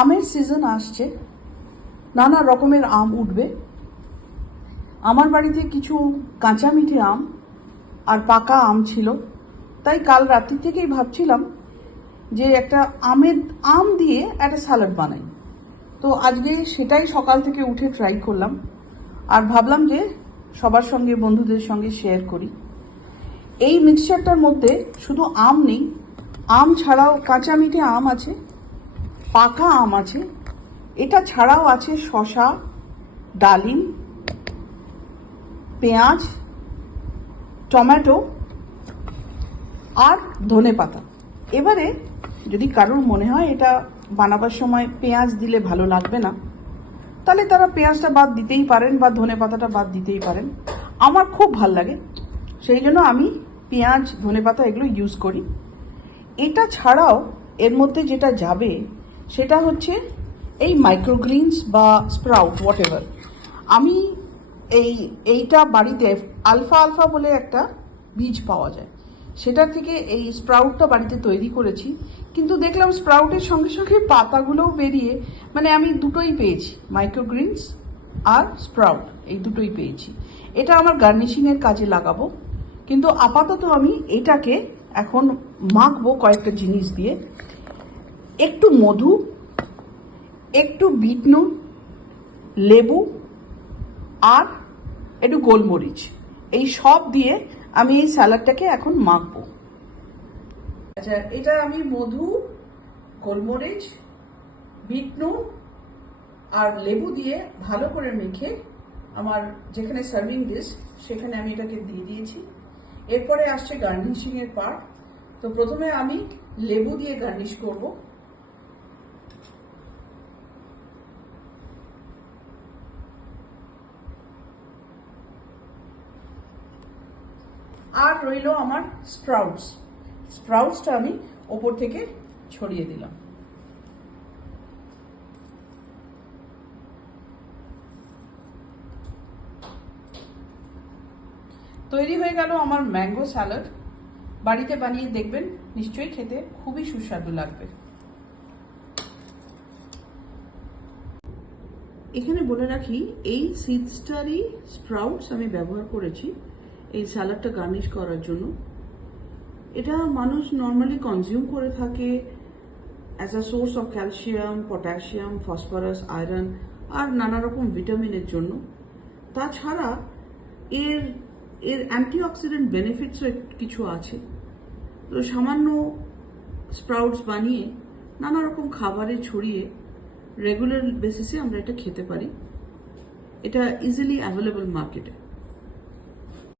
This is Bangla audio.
আমের সিজন আসছে, নানা রকমের আম উঠবে। আমার বাড়িতে কিছু কাঁচা মিঠে আম আর পাকা আম ছিল, তাই কাল রাত্রি থেকেই ভাবছিলাম যে একটা আম দিয়ে একটা স্যালাড বানাই। তো আজকে সেটাই সকাল থেকে উঠে ট্রাই করলাম, আর ভাবলাম যে সবার সঙ্গে, বন্ধুদের সঙ্গে শেয়ার করি। এই মিক্সচারটার মধ্যে শুধু আম নেই, আম ছাড়াও কাঁচা মিঠে আম আছে, পাকা আম আছে, এটা ছাড়াও আছে শসা, ডালিম, পেঁয়াজ, টমেটো আর ধনেপাতা। এবারে যদি কারোর মনে হয় এটা বানাবার সময় পেঁয়াজ দিলে ভালো লাগবে না, তাহলে তারা পেঁয়াজটা বাদ দিতেই পারেন বা ধনেপাতাটা বাদ দিতেই পারেন। আমার খুব ভাল লাগে, সেই জন্য আমি পেঁয়াজ, ধনেপাতা এগুলো ইউজ করি। এটা ছাড়াও এর মধ্যে যেটা যাবে সেটা হচ্ছে এই মাইক্রোগ্রিনস বা স্প্রাউট, হোয়াট এভার। আমি এইটা বাড়িতে আলফা বলে একটা বীজ পাওয়া যায়, সেটা থেকে এই স্প্রাউটটা বাড়িতে তৈরি করেছি। কিন্তু দেখলাম স্প্রাউটের সঙ্গে সঙ্গে পাতাগুলোও বেরিয়ে, মানে আমি দুটোই পেয়েছি, মাইক্রোগ্রিনস আর স্প্রাউট, এই দুটোই পেয়েছি। এটা আমার গার্নিশিংয়ের কাজে লাগাবো, কিন্তু আপাতত আমি এটাকে এখন মাখবো কয়েকটা জিনিস দিয়ে। একটু মধু, একটু বিট নুন, লেবু আর একটু গোলমরিচ, এই সব দিয়ে আমি এই স্যালাডটাকে এখন মাখবো। আচ্ছা, এটা আমি মধু, গোলমরিচ, বিট নুন আর লেবু দিয়ে ভালো করে মেখে আমার যেখানে সার্ভিং ডিশ সেখানে আমি এটাকে দিয়ে দিয়েছি। এরপরে আসছে গার্নিশিং এর পার্ট। তো প্রথমে আমি লেবু দিয়ে গার্নিশ করব। আর রইল আমার স্প্রাউটসটা আমি ওপর থেকে ছড়িয়ে দিলাম। তৈরি হয়ে গেল আমার ম্যাঙ্গো স্যালাড। বাড়িতে বানিয়ে দেখবেন, নিশ্চয়ই খেতে খুবই সুস্বাদু লাগবে। এখানে বলে রাখি, এই সিডস্টারই স্প্রাউটস আমি ব্যবহার করেছি এই স্যালাডটা গার্নিশ করার জন্য। এটা মানুষ নর্মালি কনজিউম করে থাকে as a source of calcium, potassium, phosphorus, iron আর নানা রকম ভিটামিনের জন্য। তাছাড়া এর অ্যান্টিঅক্সিডেন্ট বেনিফিটসও কিছু আছে। তো সামান্য স্প্রাউটস বানিয়ে নানা রকম খাবারে ছড়িয়ে রেগুলার বেসিসে আমরা এটা খেতে পারি। এটা ইজিলি অ্যাভেলেবল মার্কেটে।